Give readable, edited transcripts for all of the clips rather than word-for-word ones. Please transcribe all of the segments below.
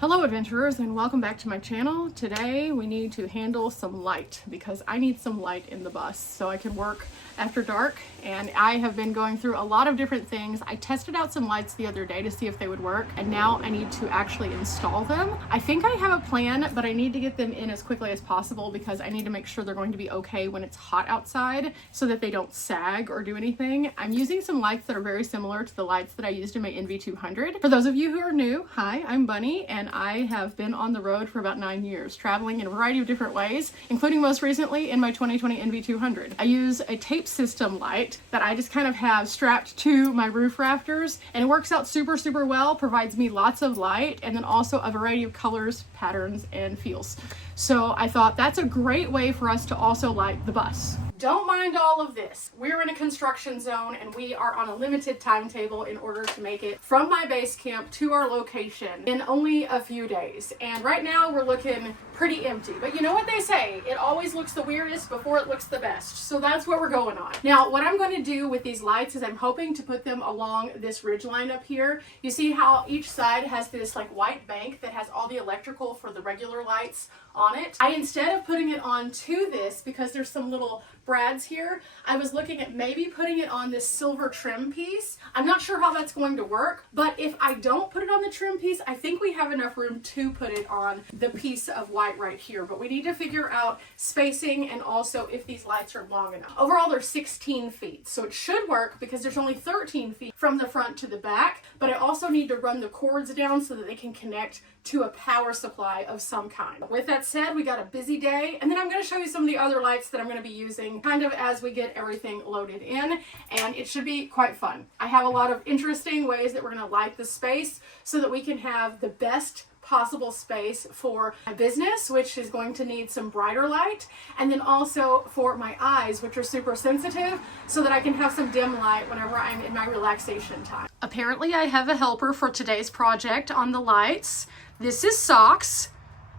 Hello adventurers, and welcome back to my channel. Today we need to handle some light because I need some light in the bus so I can work after dark, and I have been going through a lot of different things. I tested out some lights the other day to see if they would work, and now I need to actually install them. I think I have a plan, but I need to get them in as quickly as possible because I need to make sure they're going to be okay when it's hot outside so that they don't sag or do anything. I'm using some lights that are very similar to the lights that I used in my NV200. For those of you who are new, hi, I'm Bunny, and I have been on the road for about 9 years, traveling in a variety of different ways, including most recently in my 2020 NV200. I use a tape system light that I just kind of have strapped to my roof rafters, and it works out super well, provides me lots of light, and then also a variety of colors, patterns, and feels. So I thought that's a great way for us to also light the bus. Don't mind all of this. We're in a construction zone and we are on a limited timetable in order to make it from my base camp to our location in only a few days. And right now we're looking pretty empty. But you know what they say, it always looks the weirdest before it looks the best. So that's what we're going on. Now, what I'm going to do with these lights is I'm hoping to put them along this ridge line up here. You see how each side has this like white bank that has all the electrical for the regular lights on it. Instead of putting it onto this, because there's some little brads here, I was looking at maybe putting it on this silver trim piece. I'm not sure how that's going to work, but if I don't put it on the trim piece, I think we have enough room to put it on the piece of white right here. But we need to figure out spacing and also if these lights are long enough. Overall, they're 16 feet, so it should work because there's only 13 feet from the front to the back, but I also need to run the cords down so that they can connect to a power supply of some kind. With that said, we got a busy day, and then I'm going to show you some of the other lights that I'm going to be using kind of as we get everything loaded in, and it should be quite fun. I have a lot of interesting ways that we're going to light the space so that we can have the best possible space for my business, which is going to need some brighter light, and then also for my eyes, which are super sensitive, so that I can have some dim light whenever I'm in my relaxation time. Apparently I have a helper for today's project on the lights. This is Socks.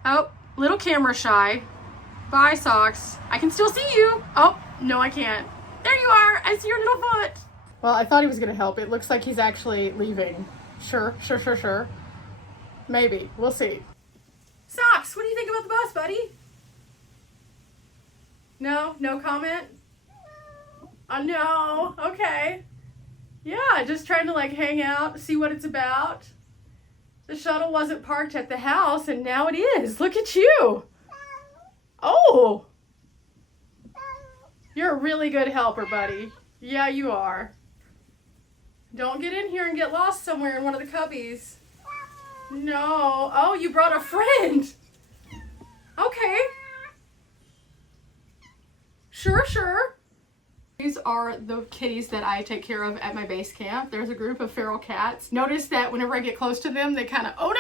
Oh, little camera shy. Bye, Socks. I can still see you. Oh, no, I can't. There you are. I see your little foot. Well, I thought he was going to help. It looks like he's actually leaving. Sure. Maybe. We'll see. Socks, what do you think about the bus, buddy? No? No comment? No. Okay. Yeah, just trying to like hang out, see what it's about. The shuttle wasn't parked at the house, and now it is. Look at you. Oh. You're a really good helper, buddy. Yeah, you are. Don't get in here and get lost somewhere in one of the cubbies. No. Oh, you brought a friend. Okay. Sure. These are the kitties that I take care of at my base camp. There's a group of feral cats. Notice that whenever I get close to them, they kind of, oh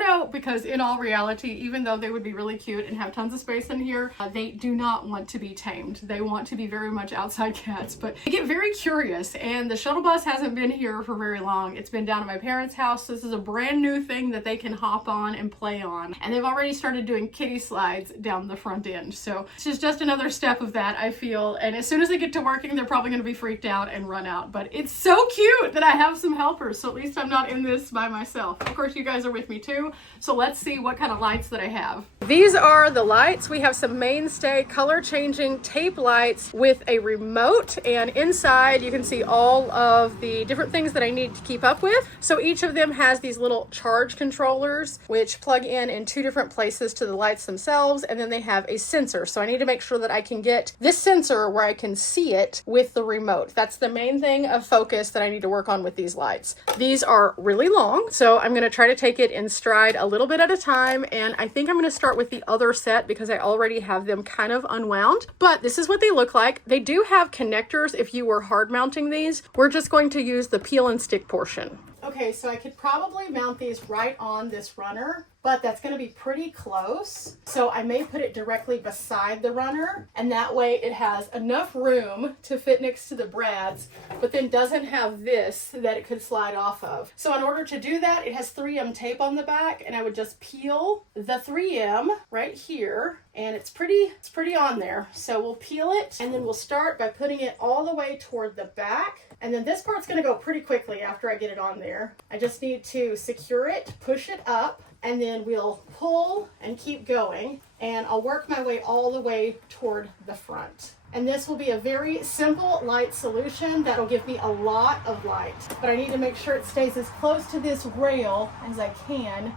no, because in all reality, even though they would be really cute and have tons of space in here, they do not want to be tamed. They want to be very much outside cats, but they get very curious, and the shuttle bus hasn't been here for very long. It's been down at my parents' house. This is a brand new thing that they can hop on and play on, and they've already started doing kitty slides down the front end. So it's just another step of that, I feel, and as soon as they get to work, they're probably going to be freaked out and run out, but it's so cute that I have some helpers, so at least I'm not in this by myself. Of course, you guys are with me too, so let's see what kind of lights that I have. These are the lights. We have some mainstay color changing tape lights with a remote, and inside you can see all of the different things that I need to keep up with. So each of them has these little charge controllers which plug in 2 different places to the lights themselves, and then they have a sensor. So I need to make sure that I can get this sensor where I can see it with the remote. That's the main thing of focus that I need to work on with these lights. These are really long, so I'm going to try to take it in stride a little bit at a time, and I think I'm going to start with the other set because I already have them kind of unwound, but this is what they look like. They do have connectors if you were hard mounting these. We're just going to use the peel and stick portion. Okay, so I could probably mount these right on this runner, but that's going to be pretty close. So I may put it directly beside the runner, and that way it has enough room to fit next to the brads, but then doesn't have this that it could slide off of. So in order to do that, it has 3M tape on the back, and I would just peel the 3M right here, and it's pretty on there. So we'll peel it, and then we'll start by putting it all the way toward the back. And then this part's going to go pretty quickly after I get it on there. I just need to secure it, push it up, and then we'll pull and keep going, and I'll work my way all the way toward the front. And this will be a very simple light solution that'll give me a lot of light. But I need to make sure it stays as close to this rail as I can,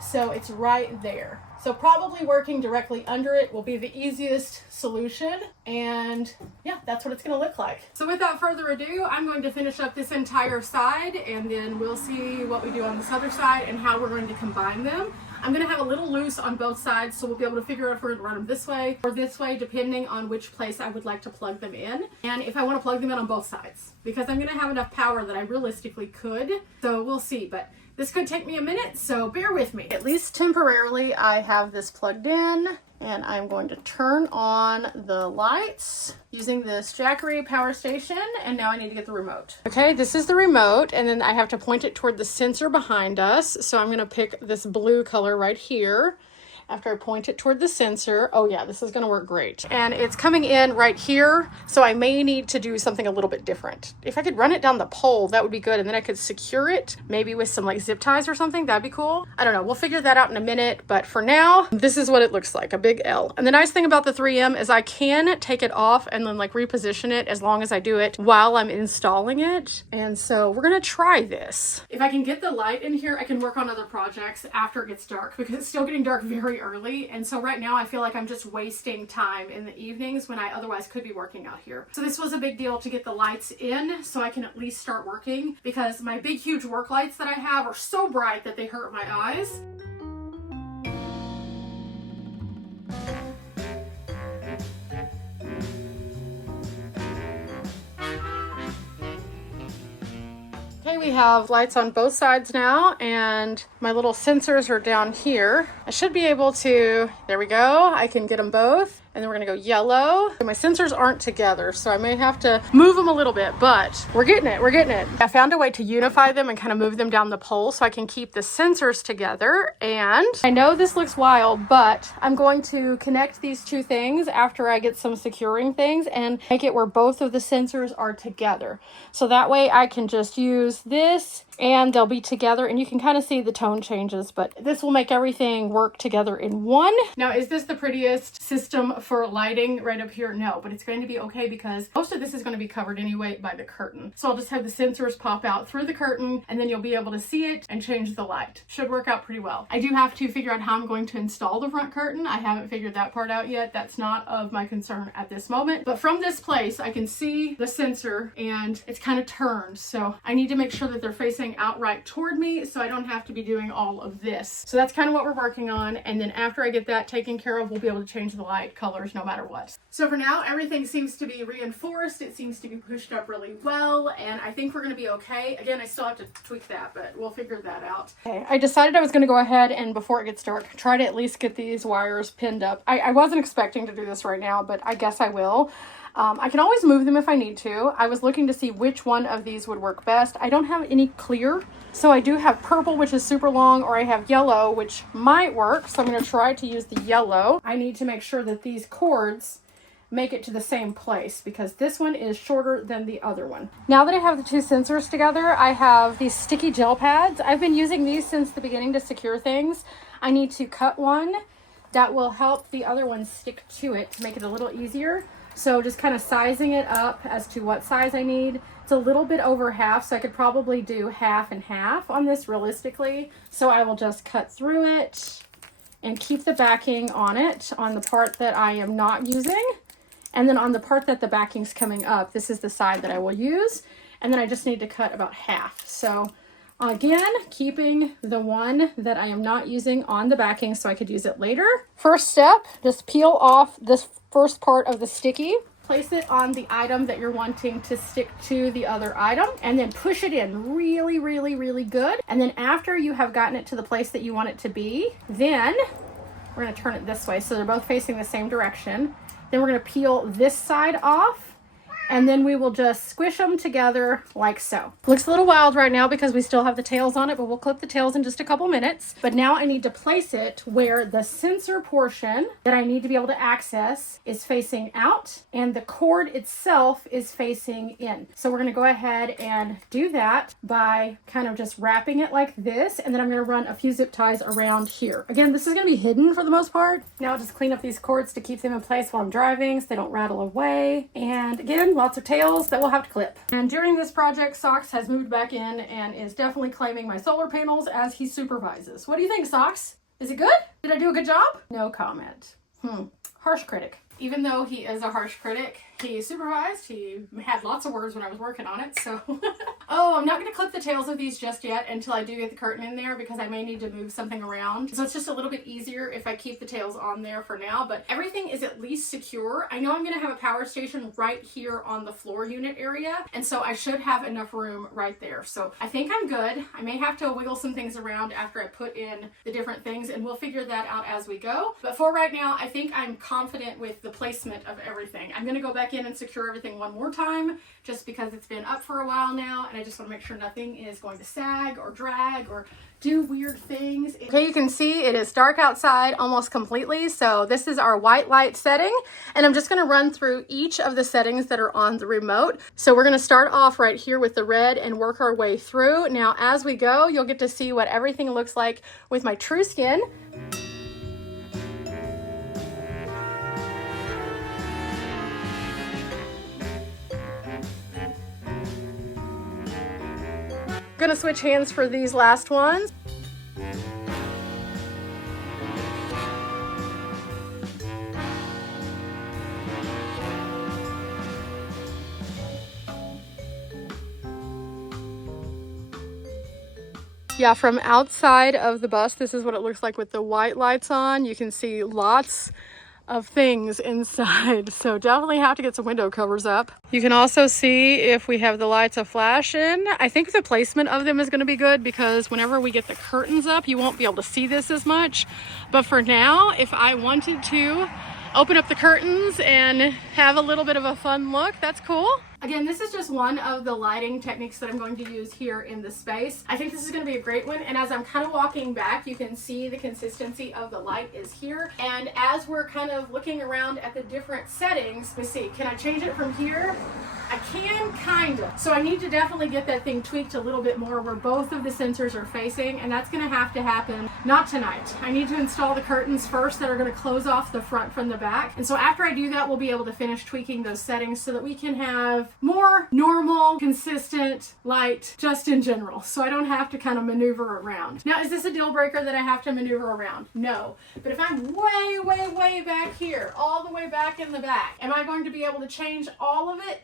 so it's right there. So probably working directly under it will be the easiest solution. And yeah, that's what it's gonna look like. So without further ado, I'm going to finish up this entire side, and then we'll see what we do on this other side and how we're going to combine them. I'm gonna have a little loose on both sides, so we'll be able to figure out if we're gonna run them this way or this way, depending on which place I would like to plug them in. And if I wanna plug them in on both sides, because I'm gonna have enough power that I realistically could. So we'll see, but this could take me a minute, so bear with me. At least temporarily, I have this plugged in, and I'm going to turn on the lights using this Jackery power station, and now I need to get the remote. Okay, this is the remote, and then I have to point it toward the sensor behind us, so I'm gonna pick this blue color right here. After I point it toward the sensor, oh yeah, this is gonna work great. And it's coming in right here, so I may need to do something a little bit different. If I could run it down the pole, that would be good, and then I could secure it, maybe with some like zip ties or something, that'd be cool. I don't know, we'll figure that out in a minute, but for now, this is what it looks like, a big L. And the nice thing about the 3M is I can take it off and then like reposition it as long as I do it while I'm installing it. And so we're gonna try this. If I can get the light in here, I can work on other projects after it gets dark, because it's still getting dark very early, and so right now I feel like I'm just wasting time in the evenings when I otherwise could be working out here. So this was a big deal to get the lights in so I can at least start working, because my big huge work lights that I have are so bright that they hurt my eyes. Okay, we have lights on both sides now, and my little sensors are down here. I should be able to, there we go, I can get them both. And then we're gonna go yellow. My sensors aren't together, so I may have to move them a little bit, but we're getting it, we're getting it. I found a way to unify them and kind of move them down the pole so I can keep the sensors together. And I know this looks wild, but I'm going to connect these two things after I get some securing things and make it where both of the sensors are together. So that way I can just use this and they'll be together, and you can kind of see the tone changes, but this will make everything work together in one. Now, is this the prettiest system for lighting right up here? No, but it's going to be okay because most of this is going to be covered anyway by the curtain. So I'll just have the sensors pop out through the curtain, and then you'll be able to see it and change the light. Should work out pretty well. I do have to figure out how I'm going to install the front curtain. I haven't figured that part out yet. That's not of my concern at this moment. But from this place, I can see the sensor and it's kind of turned. So I need to make sure that they're facing outright toward me so I don't have to be doing all of this. So that's kind of what we're working on. And then after I get that taken care of, we'll be able to change the light colors no matter what. So for now, everything seems to be reinforced. It seems to be pushed up really well, and I think we're going to be okay. Again, I still have to tweak that, but we'll figure that out. Okay, I decided I was going to go ahead and before it gets dark, try to at least get these wires pinned up. I wasn't expecting to do this right now, but I guess I will. I can always move them if I need to. I was looking to see which one of these would work best. I don't have any clear, so I do have purple, which is super long, or I have yellow, which might work. So I'm going to try to use the yellow. I need to make sure that these cords make it to the same place because this one is shorter than the other one. Now that I have the two sensors together, I have these sticky gel pads. I've been using these since the beginning to secure things. I need to cut one that will help the other one stick to it to make it a little easier. So just kind of sizing it up as to what size I need. It's a little bit over half, so I could probably do half and half on this realistically. So I will just cut through it and keep the backing on it on the part that I am not using. And then on the part that the backing's coming up, this is the side that I will use. And then I just need to cut about half. So again, keeping the one that I am not using on the backing so I could use it later. First step, just peel off this first part of the sticky. Place it on the item that you're wanting to stick to the other item, and then push it in really, really, really good. And then after you have gotten it to the place that you want it to be, then we're going to turn it this way so they're both facing the same direction. Then we're going to peel this side off, and then we will just squish them together like so. Looks a little wild right now because we still have the tails on it, but we'll clip the tails in just a couple minutes. But now I need to place it where the sensor portion that I need to be able to access is facing out and the cord itself is facing in. So we're going to go ahead and do that by kind of just wrapping it like this, and then I'm going to run a few zip ties around here. Again, this is going to be hidden for the most part. Now I'll just clean up these cords to keep them in place while I'm driving so they don't rattle away. And again, lots of tails that we'll have to clip. And during this project, Socks has moved back in and is definitely claiming my solar panels as he supervises. What do you think, Socks? Is it good? Did I do a good job? No comment. Harsh critic. Even though he is a harsh critic, he supervised. He had lots of words when I was working on it, so. Oh, I'm not going to clip the tails of these just yet until I do get the curtain in there because I may need to move something around. So it's just a little bit easier if I keep the tails on there for now, but everything is at least secure. I know I'm going to have a power station right here on the floor unit area, and so I should have enough room right there. So I think I'm good. I may have to wiggle some things around after I put in the different things, and we'll figure that out as we go. But for right now, I think I'm confident with the placement of everything. I'm going to go back in and secure everything one more time just because it's been up for a while now, and I just want to make sure nothing is going to sag or drag or do weird things. Okay, you can see it is dark outside almost completely, so this is our white light setting, and I'm just going to run through each of the settings that are on the remote. So we're going to start off right here with the red and work our way through. Now as we go, you'll get to see what everything looks like with my true skin. Gonna switch hands for these last ones. Yeah, from outside of the bus, this is what it looks like with the white lights on. You can see lots of things inside, so definitely have to get some window covers up. You can also see if we have the lights a flashing. I think the placement of them is going to be good because whenever we get the curtains up, you won't be able to see this as much. But for now, if I wanted to open up the curtains and have a little bit of a fun look, that's cool. Again, this is just one of the lighting techniques that I'm going to use here in the space. I think this is going to be a great one, and as I'm kind of walking back, you can see the consistency of the light is here. And as we're kind of looking around at the different settings, let me see, can I change it from here? I can, kind of. So I need to definitely get that thing tweaked a little bit more where both of the sensors are facing, and that's going to happen not tonight. I need to install the curtains first that are going to close off the front from the back. And so after I do that, we'll be able to finish tweaking those settings so that we can have more normal, consistent light just in general. So I don't have to kind of maneuver around. Now, is this a deal breaker that I have to maneuver around? No. But if I'm way, way, way back here, all the way back in the back, am I going to be able to change all of it?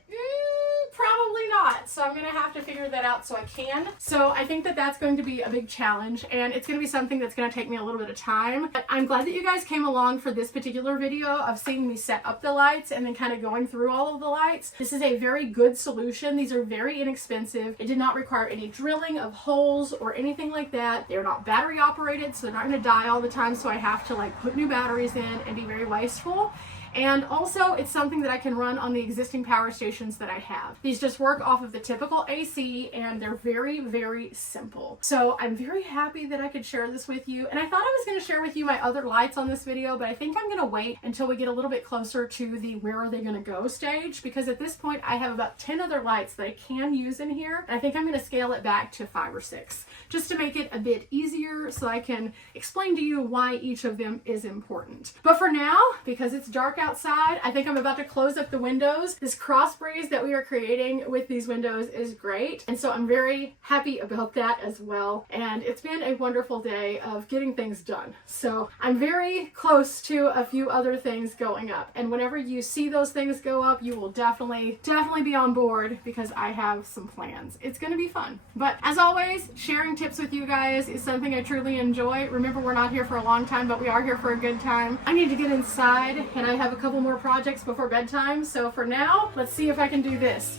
Probably not. So I'm going to have to figure that out so I can. So I think that that's going to be a big challenge, and it's going to be something that's going to take me a little bit of time. But I'm glad that you guys came along for this particular video of seeing me set up the lights and then kind of going through all of the lights. This is a very good solution. These are very inexpensive. It did not require any drilling of holes or anything like that. They're not battery operated, so they're not going to die all the time, so I have to like put new batteries in and be very wasteful. And also, it's something that I can run on the existing power stations that I have. These just work off of the typical AC, and they're very, very simple. So I'm very happy that I could share this with you. And I thought I was going to share with you my other lights on this video, but I think I'm going to wait until we get a little bit closer to the where are they going to go stage, because at this point I have about 10 other lights that I can use in here. And I think I'm going to scale it back to 5 or 6 just to make it a bit easier so I can explain to you why each of them is important. But for now, because it's dark outside, I think I'm about to close up the windows. This cross breeze that we are creating with these windows is great, and so I'm very happy about that as well. And it's been a wonderful day of getting things done. So I'm very close to a few other things going up, and whenever you see those things go up, you will definitely be on board because I have some plans. It's going to be fun. But as always, sharing tips with you guys is something I truly enjoy. Remember, we're not here for a long time, but we are here for a good time. I need to get inside, and I have a couple more projects before bedtime. So for now, let's see if I can do this.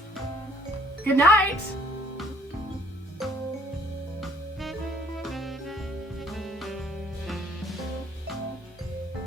Good night.